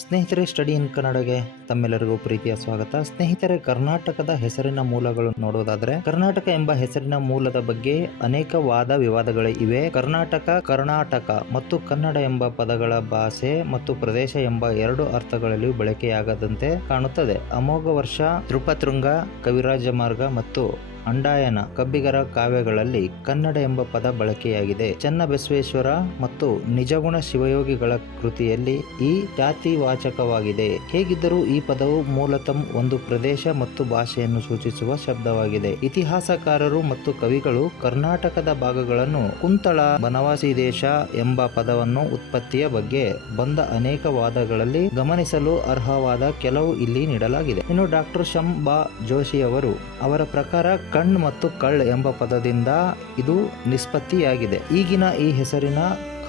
ಸ್ನೇಹಿತರೆ, study in ಕನ್ನಡಗೆ ತಮ್ಮೆಲ್ಲರಿಗೂ ಪ್ರೀತಿಯ ಸ್ವಾಗತ. ಸ್ನೇಹಿತರೆ, ಕರ್ನಾಟಕದ ಹೆಸರಿನ ಮೂಲಗಳು ನೋಡೋದಾದ್ರೆ, ಕರ್ನಾಟಕ ಎಂಬ ಹೆಸರಿನ ಮೂಲದ ಬಗ್ಗೆ ಅನೇಕ ವಾದ ವಿವಾದಗಳು ಇವೆ. ಕರ್ನಾಟಕ ಕರ್ನಾಟಕ ಮತ್ತು ಕನ್ನಡ ಎಂಬ ಪದಗಳ ಭಾಷೆ ಮತ್ತು ಪ್ರದೇಶ ಎಂಬ ಎರಡು ಅರ್ಥಗಳಲ್ಲಿ ಬಳಕೆಯಾಗದಂತೆ ಕಾಣುತ್ತದೆ. ಅಮೋಘ ವರ್ಷ ನೃಪತೃಂಗ ಕವಿರಾಜ ಮಾರ್ಗ ಮತ್ತು ಅಂಡಾಯನ ಕಬ್ಬಿಗರ ಕಾವ್ಯಗಳಲ್ಲಿ ಕನ್ನಡ ಎಂಬ ಪದ ಬಳಕೆಯಾಗಿದೆ. ಚನ್ನಬಸವೇಶ್ವರ ಮತ್ತು ನಿಜಗುಣ ಶಿವಯೋಗಿಗಳ ಕೃತಿಯಲ್ಲಿ ಈ ಜಾತಿವಾಚಕವಾಗಿದೆ. ಹೇಗಿದ್ದರೂ ಈ ಪದವು ಮೂಲತಃ ಒಂದು ಪ್ರದೇಶ ಮತ್ತು ಭಾಷೆಯನ್ನು ಸೂಚಿಸುವ ಶಬ್ದವಾಗಿದೆ. ಇತಿಹಾಸಕಾರರು ಮತ್ತು ಕವಿಗಳು ಕರ್ನಾಟಕದ ಭಾಗಗಳನ್ನು ಕುಂತಳ ಬನವಾಸಿ ದೇಶ ಎಂಬ ಪದವನ್ನು ಉತ್ಪತ್ತಿಯ ಬಗ್ಗೆ ಬಂದ ಅನೇಕ ವಾದಗಳಲ್ಲಿ ಗಮನಿಸಲು ಅರ್ಹವಾದ ಕೆಲವು ಇಲ್ಲಿ ನೀಡಲಾಗಿದೆ. ಇನ್ನು ಡಾಕ್ಟರ್ ಶಂ ಬಾ ಜೋಶಿ ಅವರು ಅವರ ಪ್ರಕಾರ ಕಣ್ ಮತ್ತು ಕಳ್ ಎಂಬ ಪದದಿಂದ ಇದು ನಿಷ್ಪತ್ತಿಯಾಗಿದೆ. ಈಗಿನ ಈ ಹೆಸರಿನ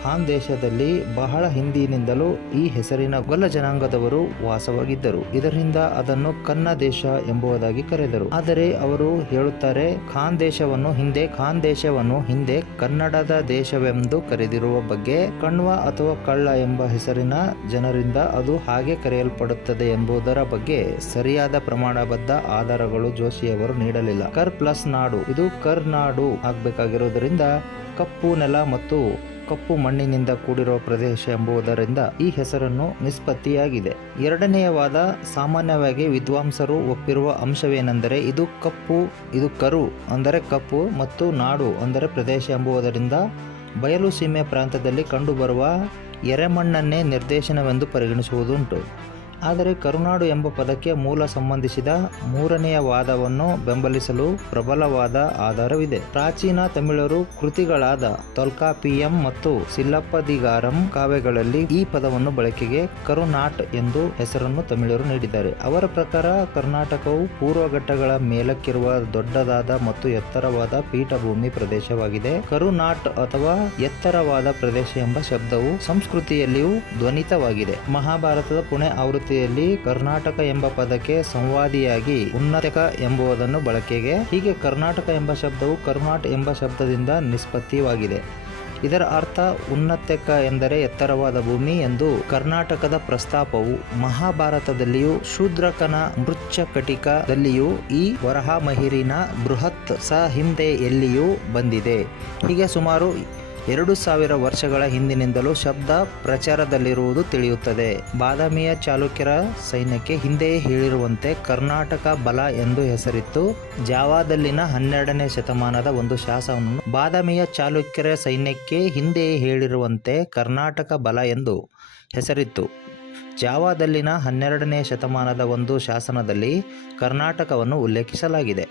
ಖಾನ್ ದೇಶದಲ್ಲಿ ಬಹಳ ಹಿಂದಿನಿಂದಲೂ ಈ ಹೆಸರಿನ ಗೊಲ್ಲ ಜನಾಂಗದವರು ವಾಸವಾಗಿದ್ದರು. ಇದರಿಂದ ಅದನ್ನು ಕನ್ನ ದೇಶ ಎಂಬುದಾಗಿ ಕರೆದರು. ಆದರೆ ಅವರು ಹೇಳುತ್ತಾರೆ, ಖಾನ್ ದೇಶವನ್ನು ಹಿಂದೆ, ಖಾನ್ ದೇಶವನ್ನು ಹಿಂದೆ, ಕನ್ನಡದ ದೇಶವೆಂದು ಕರೆದಿರುವ ಬಗ್ಗೆ ಕಣ್ವ ಅಥವಾ ಕಳ್ಳ ಎಂಬ ಹೆಸರಿನ ಜನರಿಂದ ಅದು ಹಾಗೆ ಕರೆಯಲ್ಪಡುತ್ತದೆ ಎಂಬುದರ ಬಗ್ಗೆ ಸರಿಯಾದ ಪ್ರಮಾಣಬದ್ಧ ಆಧಾರಗಳು ಜೋಶಿಯವರು ನೀಡಲಿಲ್ಲ. ಕರ್ ಪ್ಲಸ್ ನಾಡು, ಇದು ಕರ್ನಾಡು ಆಗಬೇಕಾಗಿರುವುದರಿಂದ ಕಪ್ಪು ನೆಲ ಮತ್ತು ಕಪ್ಪು ಮಣ್ಣಿನಿಂದ ಕೂಡಿರುವ ಪ್ರದೇಶ ಎಂಬುದರಿಂದ ಈ ಹೆಸರನ್ನು ನಿಷ್ಪತ್ತಿಯಾಗಿದೆ. ಎರಡನೆಯ ವಾದ ಸಾಮಾನ್ಯವಾಗಿ ವಿದ್ವಾಂಸರು ಒಪ್ಪಿರುವ ಅಂಶವೇನೆಂದರೆ ಇದು ಕಪ್ಪು, ಇದು ಕರು, ಅಂದರೆ ಕಪ್ಪು ಮತ್ತು ನಾಡು, ಅಂದರೆ ಪ್ರದೇಶ ಎಂಬುದರಿಂದ ಬಯಲು ಸೀಮೆ ಪ್ರಾಂತ್ಯದಲ್ಲಿ ಕಂಡುಬರುವ ಎರೆಮಣ್ಣನ್ನೇ ನಿರ್ದೇಶನವೆಂದು ಪರಿಗಣಿಸುವುದುಂಟು. ಆದರೆ ಕರುನಾಡು ಎಂಬ ಪದಕ್ಕೆ ಮೂಲ ಸಂಬಂಧಿಸಿದ ಮೂರನೆಯ ವಾದವನ್ನು ಬೆಂಬಲಿಸಲು ಪ್ರಬಲವಾದ ಆಧಾರವಿದೆ. ಪ್ರಾಚೀನ ತಮಿಳರು ಕೃತಿಗಳಾದ ತೊಲ್ಕಾಪಿಯಂ ಮತ್ತು ಸಿಲ್ಲಪ್ಪದಿಗಾರಂ ಕಾವ್ಯಗಳಲ್ಲಿ ಈ ಪದವನ್ನು ಬಳಕೆಗೆ ಕರುನಾಟ್ ಎಂದು ಹೆಸರನ್ನು ತಮಿಳರು ನೀಡಿದ್ದಾರೆ. ಅವರ ಪ್ರಕಾರ ಕರ್ನಾಟಕವು ಪೂರ್ವಘಟ್ಟಗಳ ಮೇಲಕ್ಕಿರುವ ದೊಡ್ಡದಾದ ಮತ್ತು ಎತ್ತರವಾದ ಪೀಠಭೂಮಿ ಪ್ರದೇಶವಾಗಿದೆ. ಕರುನಾಟ್ ಅಥವಾ ಎತ್ತರವಾದ ಪ್ರದೇಶ ಎಂಬ ಶಬ್ದವು ಸಂಸ್ಕೃತಿಯಲ್ಲಿಯೂ ಧ್ವನಿತವಾಗಿದೆ. ಮಹಾಭಾರತದ ಪುಣೆ ಆವೃತ್ತಿ ಕರ್ನಾಟಕ ಎಂಬ ಪದಕ್ಕೆ ಸಂವಾದಿಯಾಗಿ ಉನ್ನತಕ ಎಂಬುದನ್ನು ಬಳಕೆಗೆ, ಹೀಗೆ ಕರ್ನಾಟಕ ಎಂಬ ಶಬ್ದವು ಕರ್ಮಾಟ್ ಎಂಬ ಶಬ್ದದಿಂದ ನಿಷ್ಪತ್ತಿಯಾಗಿದೆ. ಇದರ ಅರ್ಥ ಉನ್ನತಕ ಎಂದರೆ ಎತ್ತರವಾದ ಭೂಮಿ ಎಂದು ಕರ್ನಾಟಕದ ಪ್ರಸ್ತಾಪವು ಮಹಾಭಾರತದಲ್ಲಿಯೂ, ಶೂದ್ರಕನ ಮೃಚ್ಛಕಟಿಕದಲ್ಲಿಯೂ, ಈ ವರಹಮಹಿರಿನ ಬೃಹತ್ ಸಹಿಂದೆಯಲ್ಲಿಯೂ ಬಂದಿದೆ. ಹೀಗೆ ಸುಮಾರು ಎರಡು ಸಾವಿರ ವರ್ಷಗಳ ಹಿಂದಿನಿಂದಲೂ ಶಬ್ದ ಪ್ರಚಾರದಲ್ಲಿರುವುದು ತಿಳಿಯುತ್ತದೆ. ಬಾದಾಮಿಯ ಚಾಲುಕ್ಯರ ಸೈನ್ಯಕ್ಕೆ ಹಿಂದೆಯೇ ಹೇಳಿರುವಂತೆ ಕರ್ನಾಟಕ ಬಲ ಎಂದು ಹೆಸರಿತ್ತು. ಜಾವಾದಲ್ಲಿನ ಹನ್ನೆರಡನೇ ಶತಮಾನದ ಒಂದು ಶಾಸನವನ್ನು ಬಾದಾಮಿಯ ಚಾಲುಕ್ಯರ ಸೈನ್ಯಕ್ಕೆ ಹಿಂದೆಯೇ ಹೇಳಿರುವಂತೆ ಕರ್ನಾಟಕ ಬಲ ಎಂದು ಹೆಸರಿತ್ತು. ಜಾವಾದಲ್ಲಿನ ಹನ್ನೆರಡನೇ ಶತಮಾನದ ಒಂದು ಶಾಸನದಲ್ಲಿ ಕರ್ನಾಟಕವನ್ನು ಉಲ್ಲೇಖಿಸಲಾಗಿದೆ.